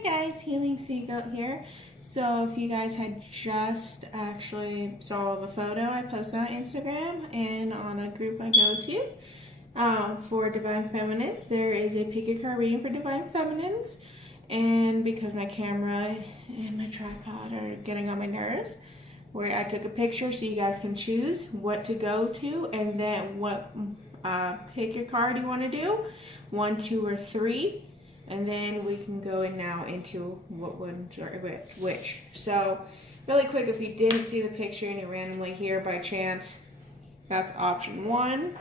Hi guys, Healing Seagoat here. So if you guys had just actually saw the photo I posted on Instagram and on a group I go to for Divine Feminines, there is a pick a card reading for Divine Feminines. And because my camera and my tripod are getting on my nerves, where I took a picture so you guys can choose what to go to and then what pick your card you want to do, 1, 2, or 3. And then we can go in now into what ones are which. So really quick, if you didn't see the picture and you're randomly here by chance, that's option 1.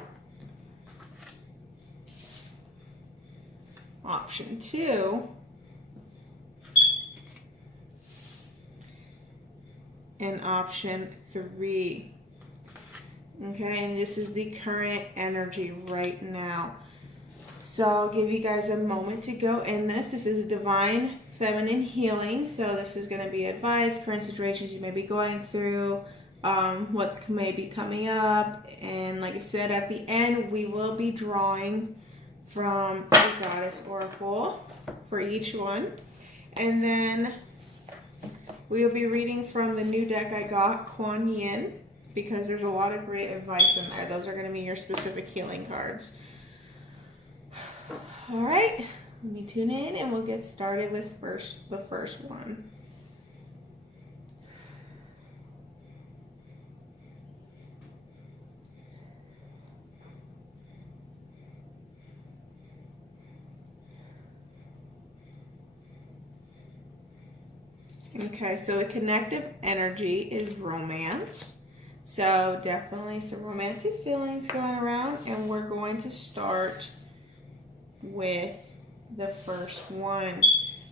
Option 2. And option 3. Okay, and this is the current energy right now. So I'll give you guys a moment to go in this. This is a divine feminine healing. So this is going to be advice, current situations you may be going through, what's maybe coming up. And like I said, at the end, we will be drawing from the Goddess Oracle for each one. And then we'll be reading from the new deck I got, Kuan Yin, because there's a lot of great advice in there. Those are going to be your specific healing cards. All right, let me tune in and we'll get started with the first one. Okay, so the connective energy is romance. So definitely some romantic feelings going around, and we're going to start with the first one.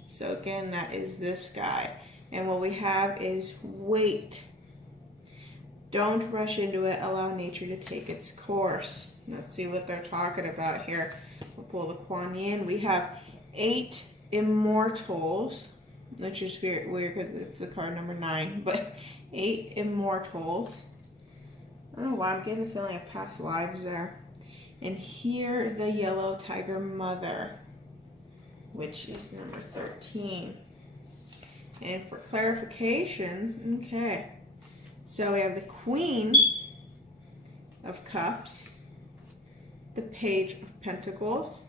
So again, that is this guy. And what we have is wait. Don't rush into it. Allow nature to take its course. Let's see what they're talking about here. We'll pull the Kuan Yin. We have 8 immortals, which is weird because it's the card number 9, but 8 immortals. I don't know why I'm getting the feeling of past lives there. And here, the yellow tiger mother, which is number 13. And for clarifications, okay. So we have the Queen of Cups, the Page of Pentacles,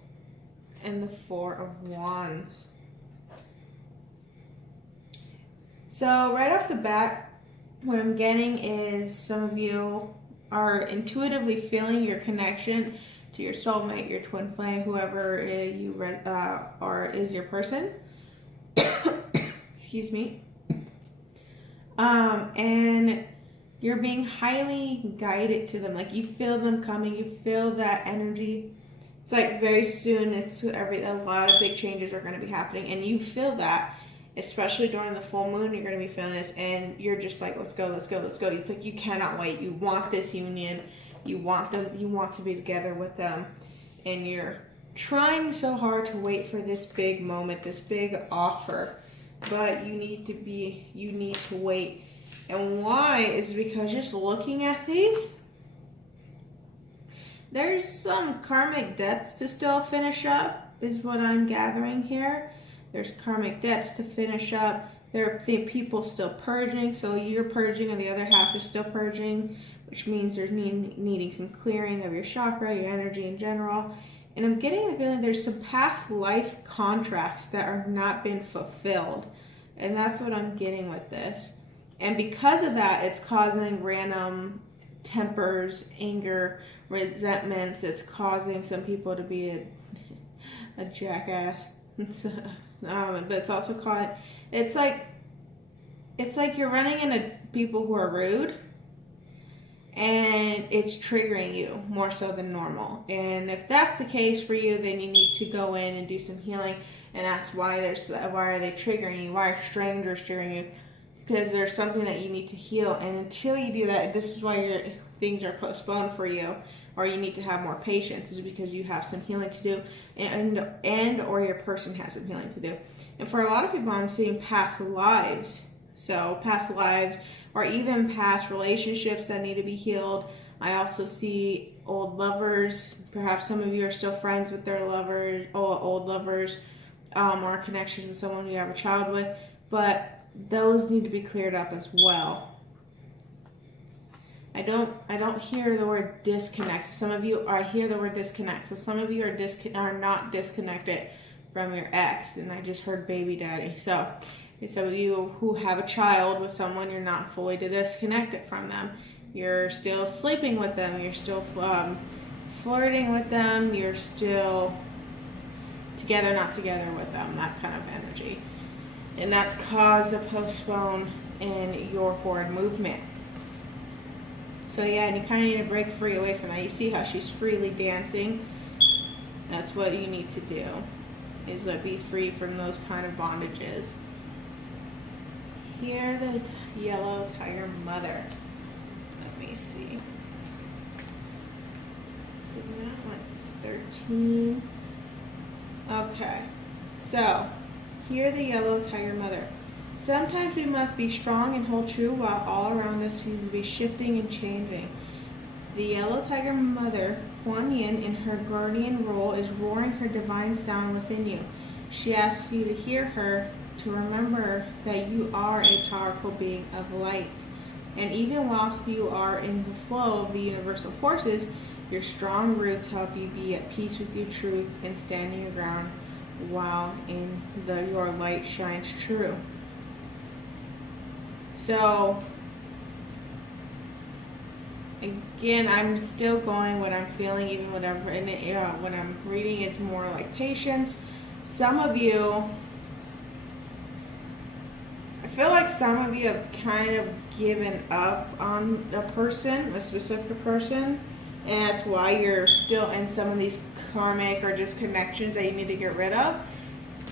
and the 4 of Wands. So right off the bat, what I'm getting is some of you are intuitively feeling your connection to your soulmate, your twin flame, whoever you or is your person. Excuse me. And you're being highly guided to them. Like you feel them coming. You feel that energy. It's like very soon. A lot of big changes are going to be happening, and you feel that. Especially during the full moon, you're going to be feeling this, and you're just like, let's go, let's go, let's go. It's like you cannot wait. You want this union. You want them. You want to be together with them, and you're trying so hard to wait for this big moment, this big offer. But you need to wait. And why is because just looking at these, there's some karmic debts to still finish up, is what I'm gathering here. There's karmic debts to finish up. There are people still purging, so you're purging and the other half is still purging, which means there's needing some clearing of your chakra, your energy in general. And I'm getting the feeling there's some past life contracts that are not been fulfilled. And that's what I'm getting with this. And because of that, it's causing random tempers, anger, resentments. It's causing some people to be a jackass. But it's also caught. It's like you're running into people who are rude, and it's triggering you more so than normal. And if that's the case for you, then you need to go in and do some healing and ask why are they triggering you? Why are strangers triggering you? Because there's something that you need to heal. And until you do that, this is why things are postponed for you. Or you need to have more patience, is because you have some healing to do, and or your person has some healing to do. And for a lot of people, I'm seeing past lives. So past lives, or even past relationships that need to be healed. I also see old lovers. Perhaps some of you are still friends with their lovers, or old lovers, or connections with someone you have a child with, but those need to be cleared up as well. I don't hear the word disconnect. Some of you, I hear the word disconnect. So some of you are not disconnected from your ex, and I just heard baby daddy. So some of you who have a child with someone, you're not fully disconnected from them. You're still sleeping with them. You're still flirting with them. You're still together, not together with them. That kind of energy, and that's caused a postpone in your forward movement. So yeah, and you kind of need to break free away from that. You see how she's freely dancing? That's what you need to do, is be free from those kind of bondages. Here, the yellow tiger mother. Let me see. So that one is 13. Okay, so here, the yellow tiger mother. Sometimes we must be strong and hold true while all around us seems to be shifting and changing. The yellow tiger mother, Kuan Yin, in her guardian role, is roaring her divine sound within you. She asks you to hear her, to remember that you are a powerful being of light. And even whilst you are in the flow of the universal forces, your strong roots help you be at peace with your truth and standing your ground while your light shines true. So, again, I'm still going what I'm feeling, even whatever, and when I'm reading, it's more like patience. Some of you, I feel like some of you have kind of given up on a person, a specific person, and that's why you're still in some of these karmic or just connections that you need to get rid of.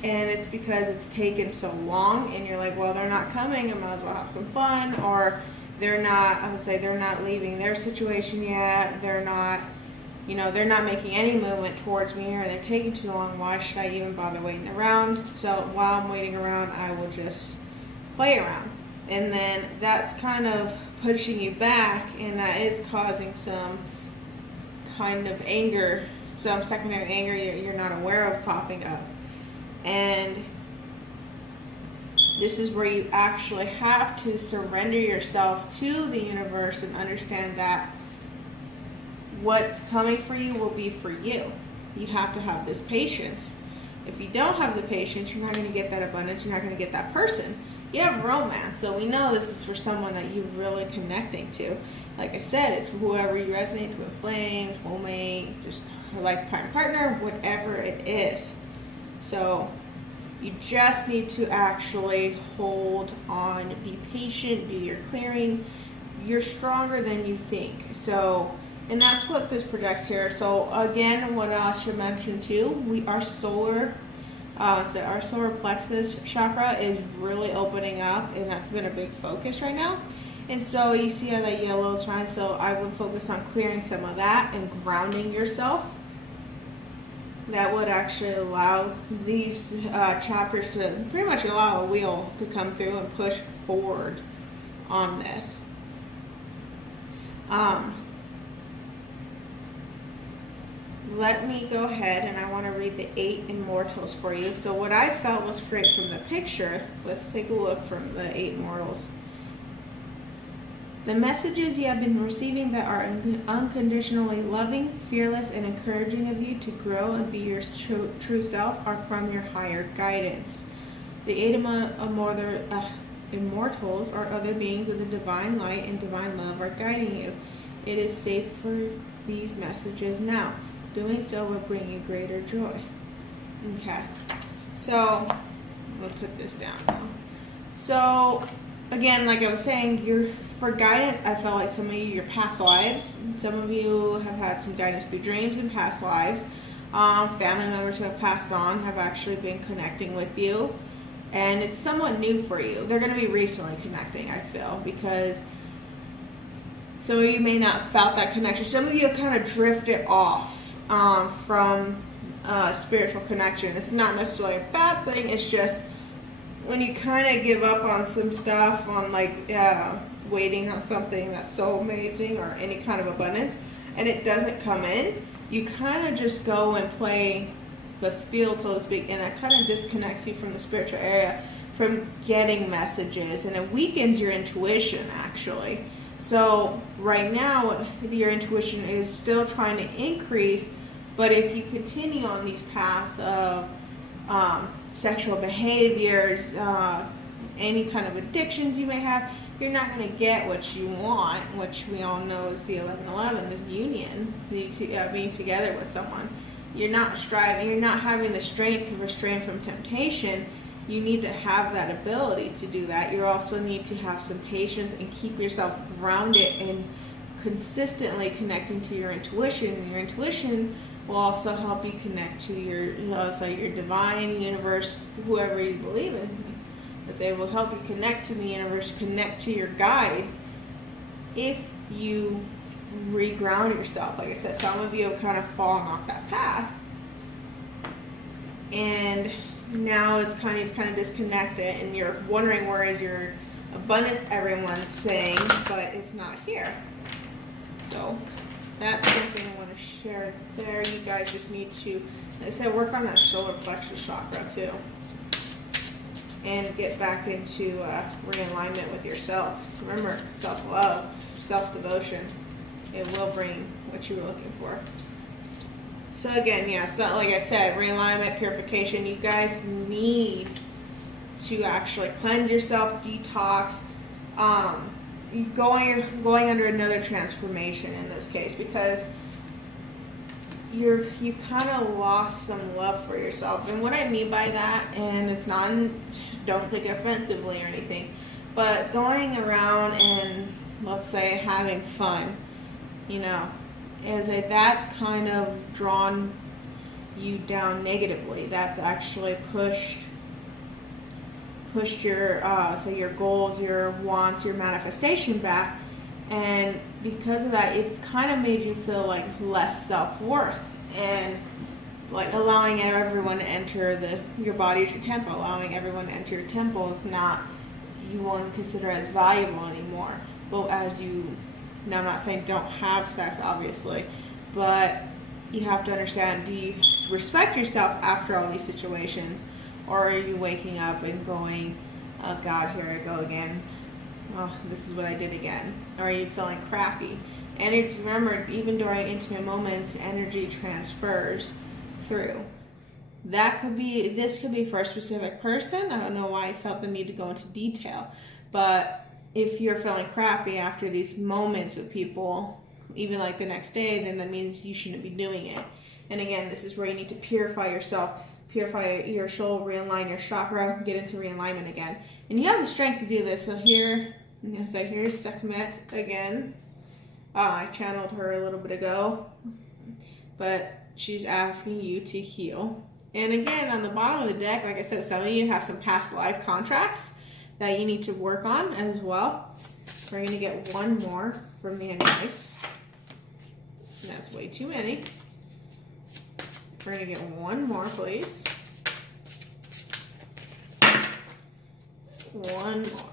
And it's because it's taken so long, and you're like, well, they're not coming, I might as well have some fun, or they're not leaving their situation yet, they're not making any movement towards me, or they're taking too long, why should I even bother waiting around? So while I'm waiting around, I will just play around. And then that's kind of pushing you back, and that is causing some kind of anger, some secondary anger you're not aware of popping up. And this is where you actually have to surrender yourself to the universe and understand that what's coming for you will be for you. You have to have this patience. If you don't have the patience, you're not going to get that abundance. You're not going to get that person. You have romance, so we know this is for someone that you're really connecting to. Like I said, it's whoever you resonate with, flames, soulmate, just a lifetime partner, whatever it is. So you just need to actually hold on, be patient, do your clearing. You're stronger than you think. So, and that's what this projects here. So again, what I should mention too, our solar plexus chakra is really opening up, and that's been a big focus right now. And so you see how that yellow is fine. So I would focus on clearing some of that and grounding yourself. That would actually allow these chapters to pretty much allow a wheel to come through and push forward on this. Let me go ahead, and I want to read the 8 immortals for you. So what I felt was straight from the picture. Let's take a look from the 8 immortals. The messages you have been receiving that are unconditionally loving, fearless, and encouraging of you to grow and be your true self are from your higher guidance. The 8 immortals are other beings of the divine light and divine love are guiding you. It is safe for these messages now. Doing so will bring you greater joy. Okay, so we'll put this down now. So again, like I was saying, for guidance, I felt like some of you, your past lives. Some of you have had some guidance through dreams in past lives. Family members who have passed on have actually been connecting with you. And it's somewhat new for you. They're going to be recently connecting, I feel, because some of you may not have felt that connection. Some of you have kind of drifted off from spiritual connection. It's not necessarily a bad thing. It's just when you kind of give up on some stuff, on waiting on something that's so amazing or any kind of abundance, and it doesn't come in, you kind of just go and play the field, so to speak, and that kind of disconnects you from the spiritual area, from getting messages, and it weakens your intuition actually. So right now your intuition is still trying to increase, but if you continue on these paths of sexual behaviors, any kind of addictions you may have, you're not going to get what you want, which we all know is the 1111, the union, being together with someone. You're not striving, you're not having the strength to restrain from temptation. You need to have that ability to do that. You also need to have some patience and keep yourself grounded and consistently connecting to your intuition. And your intuition will also help you connect to your, your divine universe, whoever you believe in. As they will help you connect to the universe, connect to your guides, if you reground yourself. Like I said, some of you have kind of fallen off that path, and now it's kind of disconnected, and you're wondering where is your abundance, everyone's saying, but it's not here. So that's something I want to share there. You guys just need to, like I said, work on that solar plexus chakra too, and get back into realignment with yourself. Remember, self-love, self-devotion, it will bring what you were looking for. So again, yeah, so like I said, realignment, purification, you guys need to actually cleanse yourself, detox, going under another transformation in this case, because you kind of lost some love for yourself. And what I mean by that, and it's not, don't take it offensively or anything, but going around and, let's say, having fun, that's kind of drawn you down negatively. That's actually pushed your your goals, your wants, your manifestation back, and because of that, it kind of made you feel like less self-worth, and like allowing everyone to enter your body is your temple. Allowing everyone to enter your temple is not, you won't consider as valuable anymore. But as you, now I'm not saying don't have sex, obviously, but you have to understand, do you respect yourself after all these situations, or are you waking up and going, oh God, here I go again. Oh, this is what I did again. Or are you feeling crappy? And remember, even during intimate moments, energy transfers through. This could be for a specific person. I don't know why I felt the need to go into detail, but if you're feeling crappy after these moments with people, even like the next day, then that means you shouldn't be doing it. And again, this is where you need to purify yourself, purify your soul, realign your chakra, get into realignment again. And you have the strength to do this. So here, here's Sekhmet again. I channeled her a little bit ago, but she's asking you to heal. And again, on the bottom of the deck, like I said, some of you have some past life contracts that you need to work on as well. We're going to get one more from the advice. That's way too many. We're going to get one more, please. One more.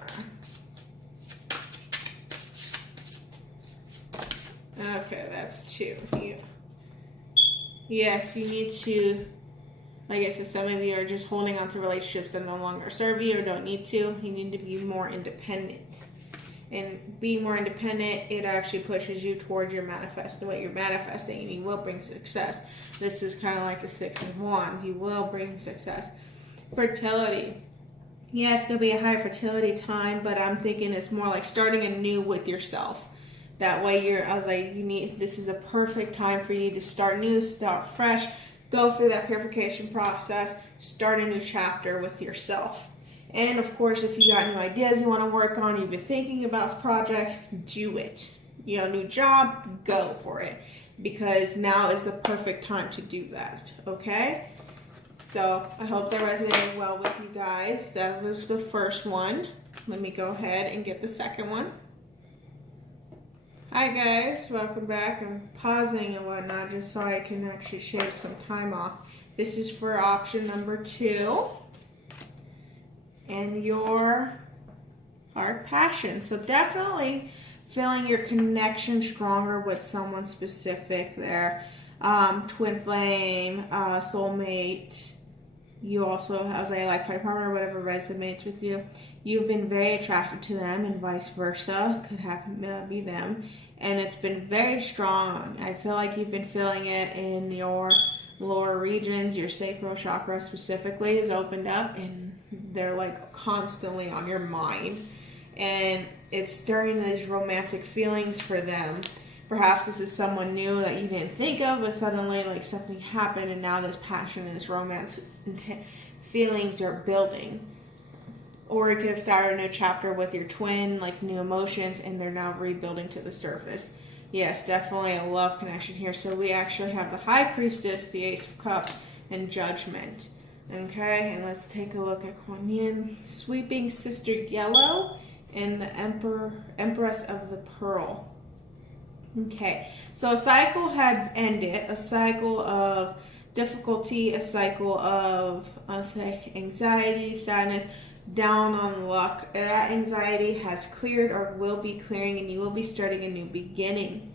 Okay, that's two. Yes, you need to, like I said, some of you are just holding on to relationships that no longer serve you or don't need to. You need to be more independent. And being more independent, it actually pushes you towards your what you're manifesting, and you will bring success. This is kind of like the Six of Wands. You will bring success. Fertility. Yeah, it's going to be a high fertility time, but I'm thinking it's more like starting anew with yourself. That way this is a perfect time for you to start new, start fresh, go through that purification process, start a new chapter with yourself. And of course, if you got new ideas you want to work on, you've been thinking about projects, do it. New job, go for it. Because now is the perfect time to do that, okay? So I hope that resonated well with you guys. That was the first one. Let me go ahead and get the second one. Hi guys, welcome back. I'm pausing and whatnot just so I can actually shave some time off. This is for option number 2. And your heart passion. So definitely feeling your connection stronger with someone specific there. twin flame, soulmate. You also, as a lifetime partner or whatever resonates with you, you've been very attracted to them, and vice versa. Could happen be them, and it's been very strong. I feel like you've been feeling it in your lower regions. Your sacral chakra specifically is opened up, and they're like constantly on your mind, and it's stirring these romantic feelings for them. Perhaps this is someone new that you didn't think of, but suddenly like something happened, and now this passion and this romance feelings are building. Or you could have started a new chapter with your twin, like new emotions, and they're now rebuilding to the surface. Yes, definitely a love connection here. So we actually have the High Priestess, the Ace of Cups, and Judgment. Okay, and let's take a look at Kuan Yin, Sweeping Sister Yellow, and the Empress of the Pearl. Okay, so a cycle had ended, a cycle of difficulty, a cycle of, I'll say, anxiety, sadness, down on luck. That anxiety has cleared or will be clearing, and you will be starting a new beginning.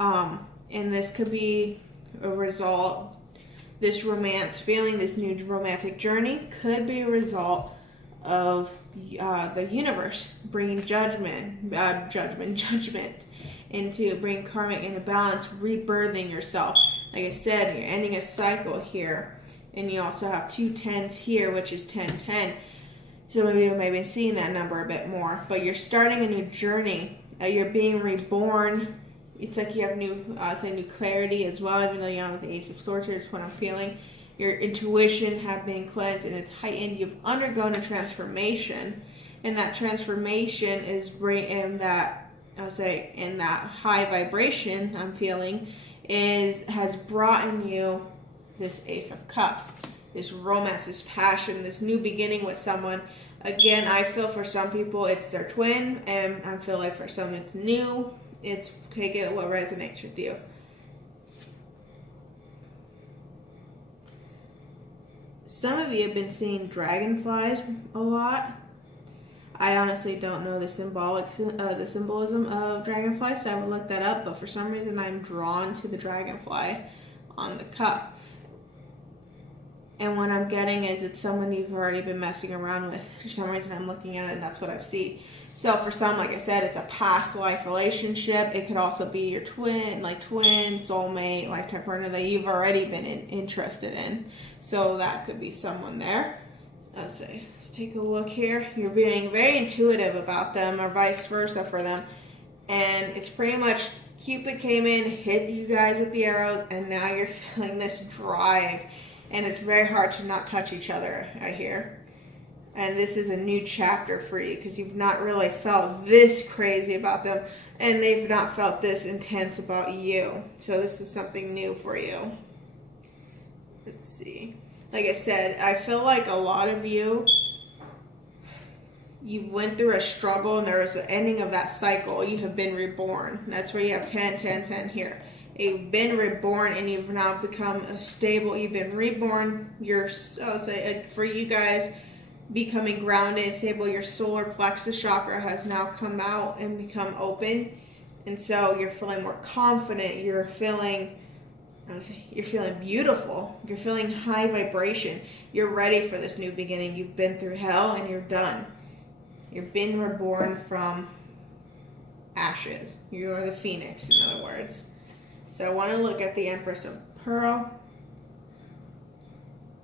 And this could be a result, this romance feeling, this new romantic journey could be a result of the universe bringing judgment into bring karmic into balance, rebirthing yourself. Like I said, you're ending a cycle here, and you also have 2 10s here, which is 10-10. Some of you may be seeing that number a bit more, but you're starting a new journey. You're being reborn. It's like you have new clarity as well, even though you're on with the Ace of Swords here. It's what I'm feeling. Your intuition have been cleansed and it's heightened. You've undergone a transformation, and that transformation is in that, in that high vibration I'm feeling has brought in you this Ace of Cups, this romance, this passion, this new beginning with someone. Again, I feel for some people it's their twin, and I feel like for some it's new. It's take it what resonates with you. Some of you have been seeing dragonflies a lot. I honestly don't know the symbolism of dragonflies, so I would look that up, but for some reason I'm drawn to the dragonfly on the cup. And what I'm getting is it's someone you've already been messing around with. For some reason I'm looking at it and that's what I've seen. So for some, like I said, it's a past life relationship. It could also be your twin, soulmate, lifetime partner that you've already been interested in. So that could be someone there. Let's take a look here. You're being very intuitive about them, or vice versa for them. And it's pretty much Cupid came in, hit you guys with the arrows, and now you're feeling this drive. And it's very hard to not touch each other, I hear. And this is a new chapter for you because you've not really felt this crazy about them, and they've not felt this intense about you. So this is something new for you. Let's see. Like I said, I feel like a lot of you went through a struggle, and there was the ending of that cycle. You have been reborn. That's where you have 10, 10, 10 here. You've been reborn, and you've now become stable. You've been reborn. For you guys, becoming grounded and stable, your solar plexus chakra has now come out and become open, and so you're feeling more confident. You're feeling beautiful. You're feeling high vibration. You're ready for this new beginning. You've been through hell, and you're done. You've been reborn from ashes. You are the phoenix, in other words. So I want to look at the Empress of Pearl.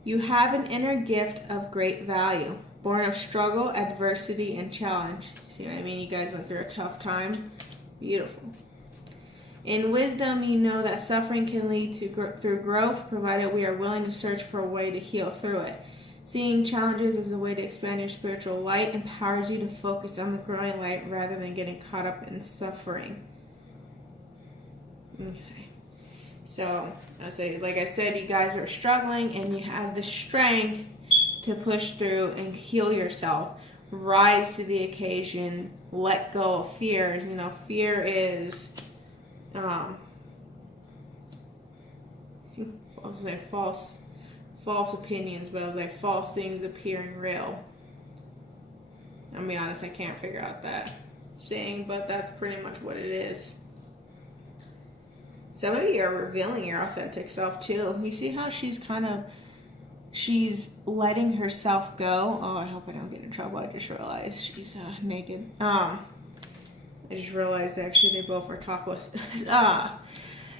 You have an inner gift of great value, born of struggle, adversity, and challenge. See what I mean? You guys went through a tough time. Beautiful. In wisdom, you know that suffering can lead through growth, provided we are willing to search for a way to heal through it. Seeing challenges as a way to expand your spiritual light empowers you to focus on the growing light rather than getting caught up in suffering. Okay. So, like I said, you guys are struggling, and you have the strength to push through and heal yourself. Rise to the occasion. Let go of fears. Fear is, false opinions, but I was like false things appearing real. I'll be honest, I can't figure out that saying, but that's pretty much what it is. Some of you are revealing your authentic self too. You see how she's letting herself go. Oh, I hope I don't get in trouble. I just realized she's naked. I just realized actually they both are topless.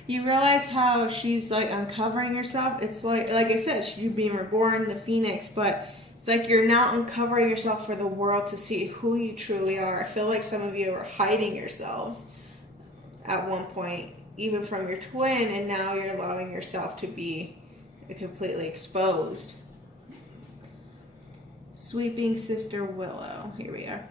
You realize how she's like uncovering herself. It's like I said, she's being reborn, the phoenix, but it's like you're now uncovering yourself for the world to see who you truly are. I feel like some of you are hiding yourselves at one point, even from your twin, and now you're allowing yourself to be completely exposed. Sweeping Sister Willow. Here we are.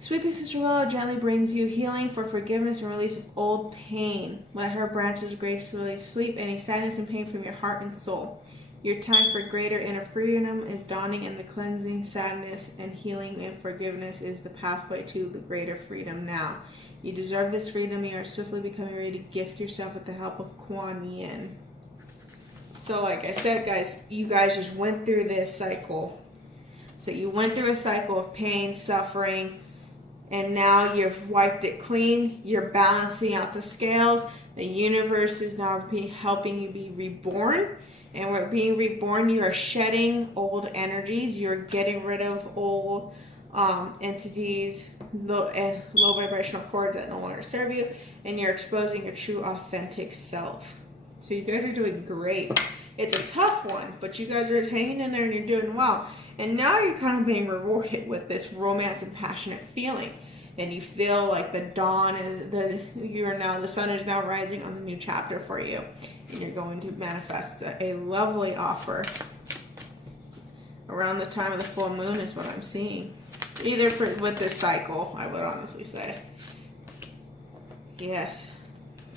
Sweeping Sister Willow gently brings you healing for forgiveness and release of old pain. Let her branches gracefully sweep any sadness and pain from your heart and soul. Your time for greater inner freedom is dawning, and the cleansing, sadness, and healing and forgiveness is the pathway to the greater freedom now. You deserve this freedom. You are swiftly becoming ready to gift yourself with the help of Kuan Yin. So like I said, guys, you guys just went through this cycle. So you went through a cycle of pain, suffering, and now you've wiped it clean. You're balancing out the scales. The universe is now helping you be reborn. And with being reborn, you are shedding old energies. You're getting rid of old entities, low vibrational cords that no longer serve you. And you're exposing your true, authentic self. So you guys are doing great. It's a tough one, but you guys are hanging in there and you're doing well. And now you're kind of being rewarded with this romance and passionate feeling. And you feel like the dawn is the sun is now rising on the new chapter for you. And you're going to manifest a lovely offer around the time of the full moon is what I'm seeing. Either with this cycle, I would honestly say. Yes.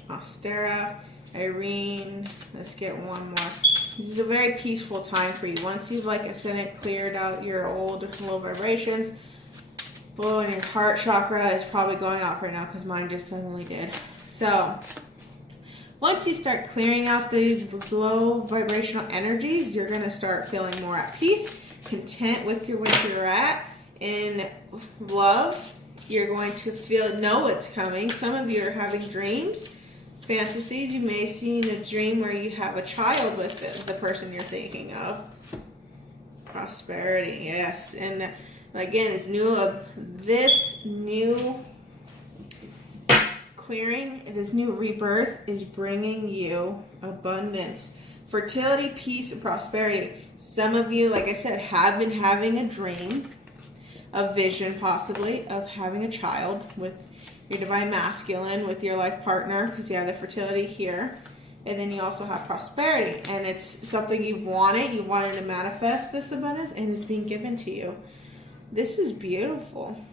Ostera, Irene, let's get one more. This is a very peaceful time for you. Once you've, like I said, cleared out your old low vibrations, and your heart chakra is probably going off right now because mine just suddenly did. So once you start clearing out these low vibrational energies, you're going to start feeling more at peace, content with where you're at, in love. You're going to know it's coming. Some of you are having dreams, fantasies. You may see in a dream where you have a child with the person you're thinking of. Prosperity, yes. And again, this new clearing, this new rebirth is bringing you abundance, fertility, peace, and prosperity. Some of you, like I said, have been having a dream, a vision possibly, of having a child with your divine masculine, with your life partner, because you have the fertility here. And then you also have prosperity. And it's something you wanted to manifest this abundance, and it's being given to you. This is beautiful.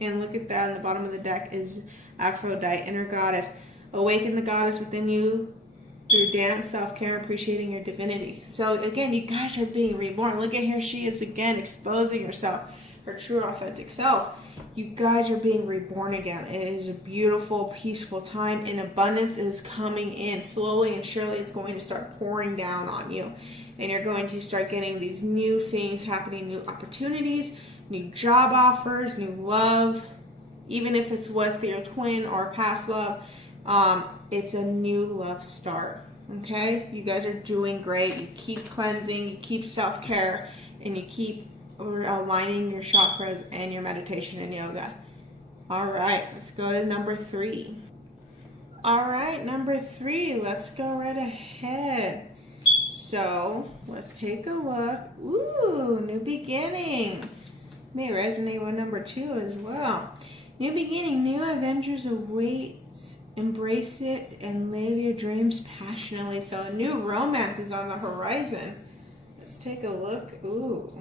And look at that, on the bottom of the deck is Aphrodite, inner goddess. Awaken the goddess within you through dance, self-care, appreciating your divinity. So again, you guys are being reborn. Look at here, she is again exposing herself, her true authentic self. You guys are being reborn again. It is a beautiful, peaceful time, and abundance is coming in. Slowly and surely it's going to start pouring down on you. And you're going to start getting these new things happening, new opportunities, new job offers, new love. Even if it's with your twin or past love, it's a new love start. Okay? You guys are doing great. You keep cleansing, you keep self-care, and you keep aligning your chakras and your meditation and yoga. All right, let's go to number 3. All right, number 3, let's go right ahead. So let's take a look. Ooh, new beginning. May resonate with number 2 as well. New beginning, new adventures await. Embrace it and live your dreams passionately. So a new romance is on the horizon. Let's take a look. Ooh,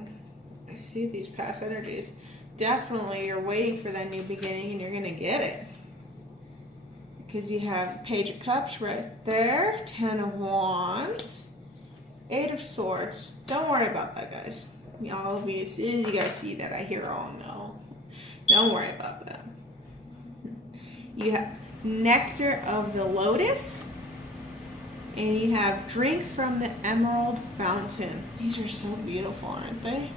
I see these past energies. Definitely you're waiting for that new beginning, and you're going to get it. Because you have Page of Cups right there, 10 of Wands, 8 of Swords. Don't worry about that, guys. All of you, as soon as you guys see that, I hear, oh no. Don't worry about that. You have Nectar of the Lotus, and you have Drink from the Emerald Fountain. These are so beautiful, aren't they?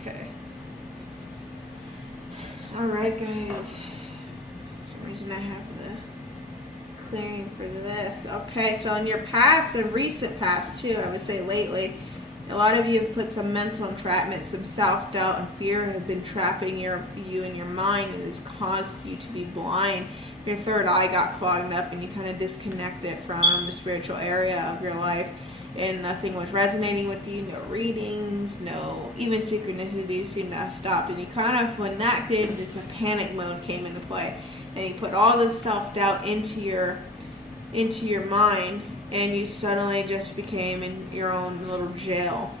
Okay. All right, guys. For some reason I have thing for this. Okay, so in your past and recent past too, I would say lately, a lot of you have put some mental entrapment, some self-doubt and fear have been trapping you in your mind, and has caused you to be blind. Your third eye got clogged up and you kind of disconnected from the spiritual area of your life, and nothing was resonating with you. No readings, no even synchronicities seemed to have stopped, and you kind of, when that did, it's a panic mode came into play, and you put all this self-doubt into your mind, and you suddenly just became in your own little jail.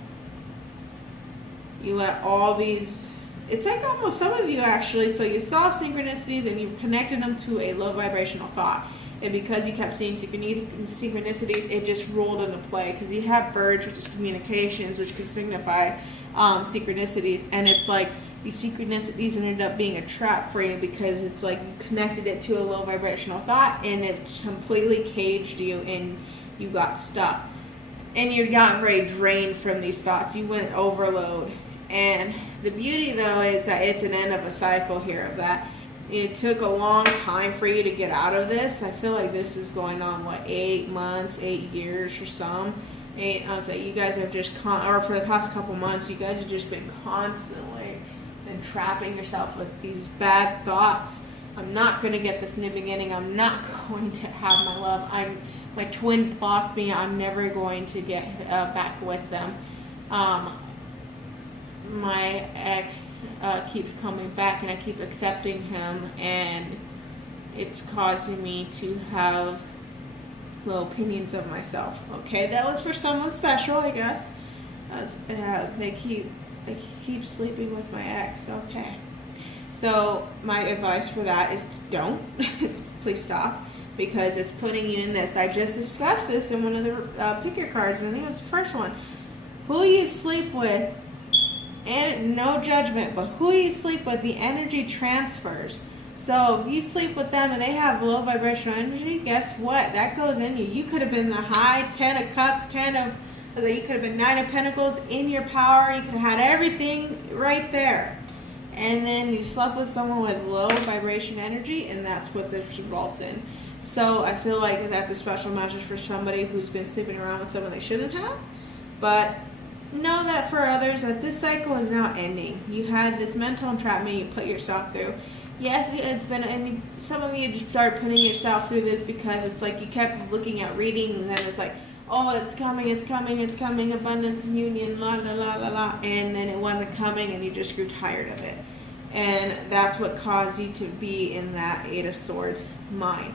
You let all these, it's like almost some of you actually, so you saw synchronicities and you connected them to a low vibrational thought. And because you kept seeing synchronicities, it just rolled into play. Because you have birds, which is communications, which can signify synchronicities. And it's like these synchronicities ended up being a trap for you, because it's like you connected it to a low vibrational thought, and it completely caged you, and you got stuck. And you got very drained from these thoughts. You went overload. And the beauty, though, is that it's an end of a cycle here of that. It took a long time for you to get out of this. I feel like this is going on, 8 months, 8 years or some. I was like, you guys have just, or for the past couple months, you guys have just been constantly entrapping yourself with these bad thoughts. I'm not going to get this in the beginning. I'm not going to have my love. My twin blocked me. I'm never going to get back with them. My ex keeps coming back, and I keep accepting him, and it's causing me to have low opinions of myself. Okay, that was for someone special, I guess. They keep sleeping with my ex. Okay, so my advice for that is don't. Please stop, because it's putting you in this. I just discussed this in one of the pick your cards, and I think it was the first one. Who you sleep with, and no judgment, but who you sleep with, the energy transfers. So if you sleep with them and they have low vibrational energy, guess what? That goes in you. You could have been the high 10 of cups, you could have been 9 of pentacles in your power. You could have had everything right there. And then you slept with someone with low vibration energy, and that's what this results in. So I feel like that's a special message for somebody who's been sleeping around with someone they shouldn't have. But know that for others, that this cycle is now ending. You had this mental entrapment you put yourself through. Yes, it's been, and some of you just started putting yourself through this because it's like you kept looking at reading, and then it's like, oh, it's coming, abundance, union, la la la la la, and then it wasn't coming, and you just grew tired of it. And that's what caused you to be in that 8 of Swords mind.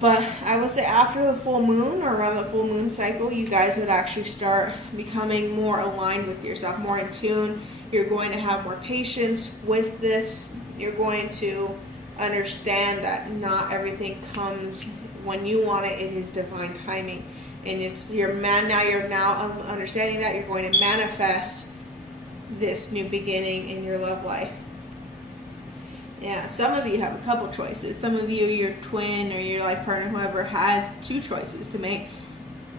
But I would say after the full moon, or around the full moon cycle, you guys would actually start becoming more aligned with yourself, more in tune. You're going to have more patience with this. You're going to understand that not everything comes when you want it. It is divine timing. And you're now understanding that you're going to manifest this new beginning in your love life. Yeah, some of you have a couple choices. Some of you, your twin or your life partner, whoever, has 2 choices to make,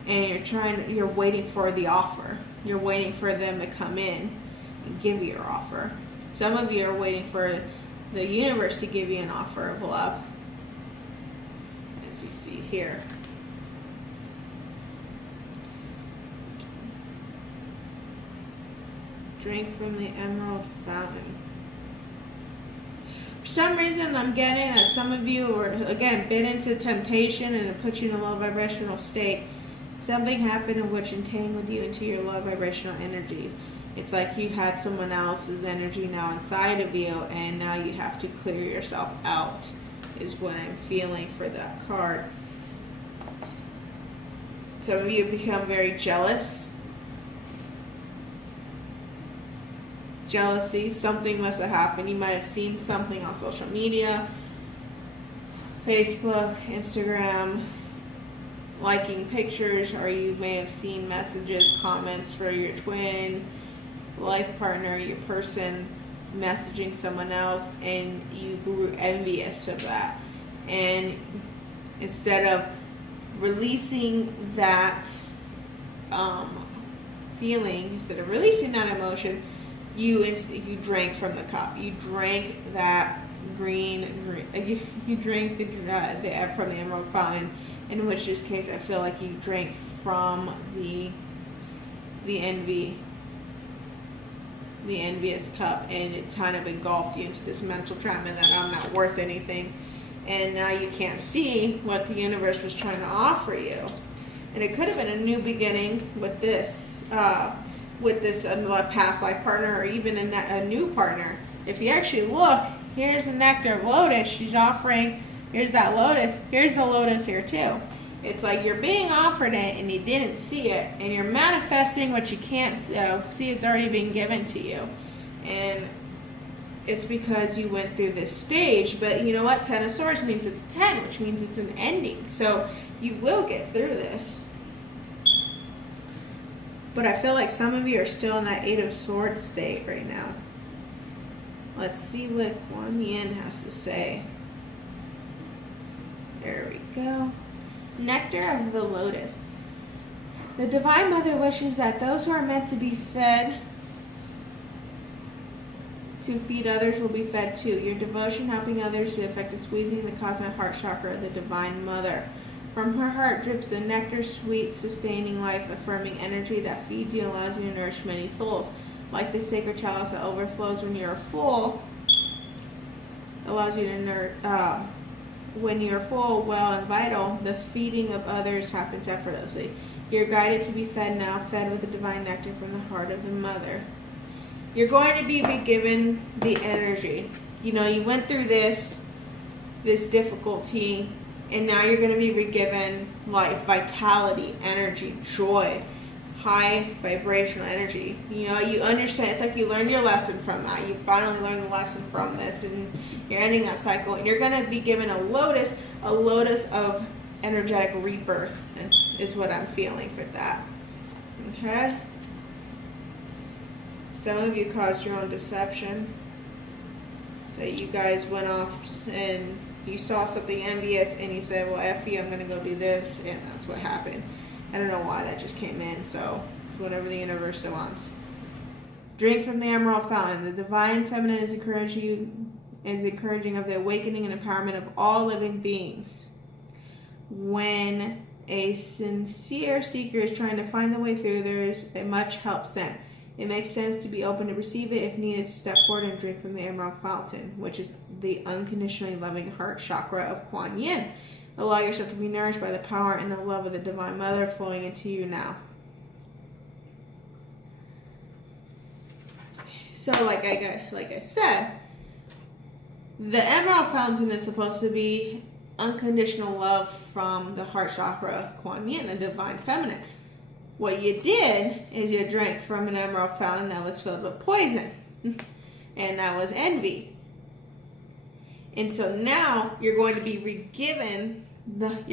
and you're waiting for the offer. You're waiting for them to come in and give you your offer. Some of you are waiting for the universe to give you an offer of love, as you see here. Drink from the emerald fountain. For some reason, I'm getting that some of you are, again, bit into temptation, and it puts you in a low vibrational state. Something happened in which entangled you into your low vibrational energies. It's like you had someone else's energy now inside of you, and now you have to clear yourself out, is what I'm feeling for that card. Some of you become very jealous. Jealousy, something must have happened. You might have seen something on social media, Facebook, Instagram, liking pictures, or you may have seen messages, comments for your twin, life partner, your person messaging someone else, and you grew envious of that. And instead of releasing that feeling, instead of releasing that emotion, you drank from the cup. You drank that you drink from the emerald fountain, in which this case I feel like you drank from the envious cup, and it kind of engulfed you into this mental entrapment that I'm not worth anything, and now you can't see what the universe was trying to offer you. And it could have been a new beginning with this past life partner, or even a new partner. If you actually look, here's the nectar of lotus she's offering. Here's that lotus. Here's the lotus here too. It's like you're being offered it and you didn't see it, and you're manifesting what you can't see. It's already been given to you, and it's because you went through this stage. But you know what? 10 of Swords means it's 10, which means it's an ending. So you will get through this. But I feel like some of you are still in that 8 of Swords state right now. Let's see what Kuan Yin has to say. There we go. Nectar of the Lotus. The Divine Mother wishes that those who are meant to be fed, to feed others, will be fed too. Your devotion helping others to effect is squeezing the cosmic heart chakra of the Divine Mother. From her heart drips the nectar, sweet, sustaining, life-affirming energy that feeds you and allows you to nourish many souls. Like the sacred chalice that overflows when you're full, allows you to nourish. When you're full, well, and vital, the feeding of others happens effortlessly. You're guided to be fed now, fed with the divine nectar from the heart of the mother. You're going to be given the energy. You know, you went through this difficulty, and now you're going to be given life, vitality, energy, joy, high vibrational energy. You know, you understand. It's like you learned your lesson from that. You finally learned the lesson from this, and you're ending that cycle. And you're going to be given a lotus of energetic rebirth, is what I'm feeling for that. Okay? Some of you caused your own deception. So you guys went off and you saw something envious, and you said, well, F you, I'm going to go do this, and that's what happened. I don't know why that just came in, so it's whatever the universe wants. Drink from the emerald fountain. The divine feminine is encouraging of the awakening and empowerment of all living beings. When a sincere seeker is trying to find the way through, there's a much help sent. It makes sense to be open to receive it. If needed, step forward and drink from the emerald fountain, which is the unconditionally loving heart chakra of Kuan Yin. Allow yourself to be nourished by the power and the love of the Divine Mother flowing into you now. So like I said, the emerald fountain is supposed to be unconditional love from the heart chakra of Kuan Yin, the Divine Feminine. What you did is you drank from an emerald fountain that was filled with poison, and that was envy. And so now you're going to be you're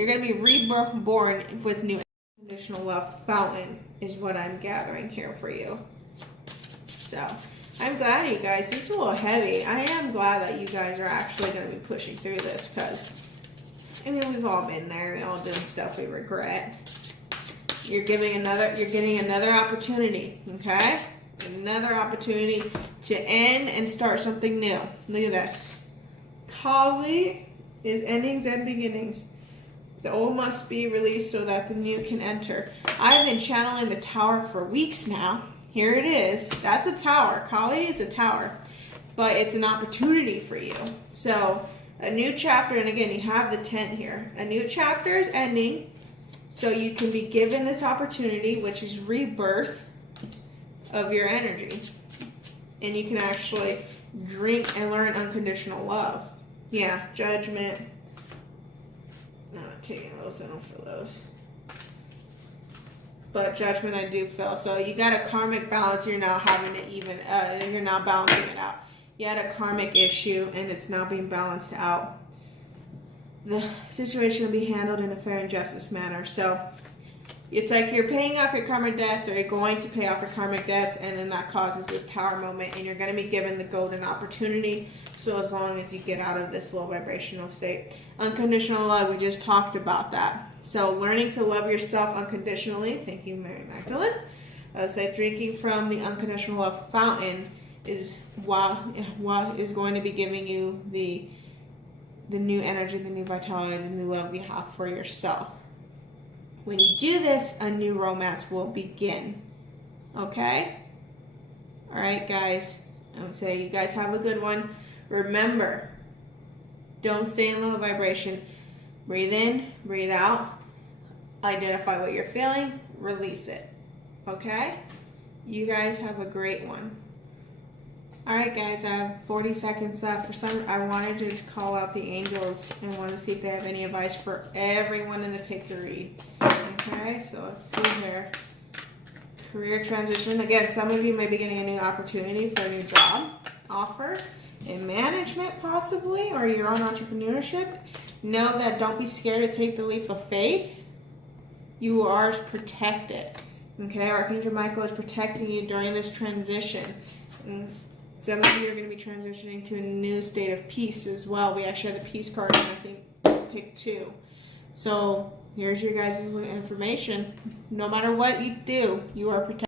going to be reborn with new unconditional love fountain, is what I'm gathering here for you. So I'm glad you guys, it's a little heavy. I am glad that you guys are actually going to be pushing through this, because I mean, we've all been there. We all done stuff we regret. You're getting another opportunity, okay? Another opportunity to end and start something new. Look at this. Kali is endings and beginnings. The old must be released so that the new can enter. I've been channeling the tower for weeks now. Here it is. That's a tower. Kali is a tower. But it's an opportunity for you. So, a new chapter, and again, you have the 10 here. A new chapter is ending. So you can be given this opportunity, which is rebirth of your energy. And you can actually drink and learn unconditional love. Yeah, judgment. Not taking those, I don't feel those. But judgment I do feel. So you got a karmic balance, you're now having it even, you're now balancing it out. You had a karmic issue and it's now being balanced out. The situation will be handled in a fair and justice manner. So it's like you're paying off your karmic debts, or you're going to pay off your karmic debts, and then that causes this tower moment, and you're going to be given the golden opportunity. So as long as you get out of this low vibrational state. Unconditional love, we just talked about that. So learning to love yourself unconditionally. Thank you, Mary Magdalene. Say drinking from the unconditional love fountain is what is going to be giving you the new energy, the new vitality, the new love you have for yourself. When you do this, a new romance will begin. Okay? All right, guys. I would say you guys have a good one. Remember, don't stay in low vibration. Breathe in, breathe out. Identify what you're feeling, release it. Okay? You guys have a great one. All right, guys, I have 40 seconds left. I wanted to just call out the angels and want to see if they have any advice for everyone in the pick to read. Okay, so let's see here. Career transition. Again, some of you may be getting a new opportunity for a new job offer in management possibly, or your own entrepreneurship. Know that don't be scared to take the leap of faith. You are protected. Okay, Archangel Michael is protecting you during this transition. And some of you are going to be transitioning to a new state of peace as well. We actually have the peace card, and I think pick 2. So here's your guys' information. No matter what you do, you are protected.